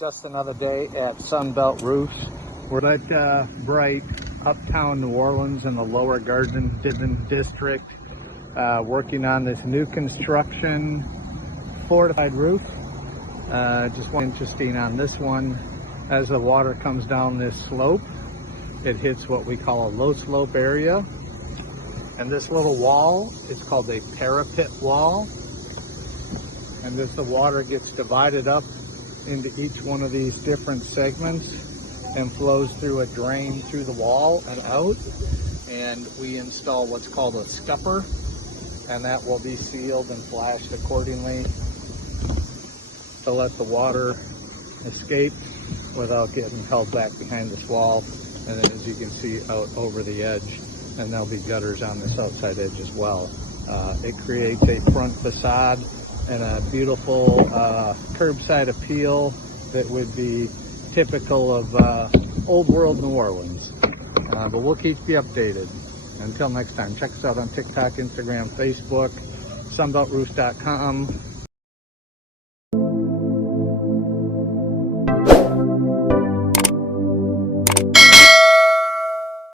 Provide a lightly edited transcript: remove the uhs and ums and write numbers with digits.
Just another day at Sunbelt Roofs. We're at Bright, uptown New Orleans in the Lower Garden District, working on this new construction fortified roof. Just one interesting on this one, as the water comes down this slope, it hits what we call a low slope area. And this little wall is called a parapet wall. And as the water gets divided up into each one of these different segments and flows through a drain through the wall and out, and we install what's called a scupper, and that will be sealed and flashed accordingly to let the water escape without getting held back behind this wall. And then, as you can see, out over the edge, and there'll be gutters on this outside edge as well. It creates a front facade and a beautiful curbside appeal that would be typical of old world New Orleans. But we'll keep you updated. Until next time, check us out on TikTok, Instagram, Facebook, sunbeltroofs.com.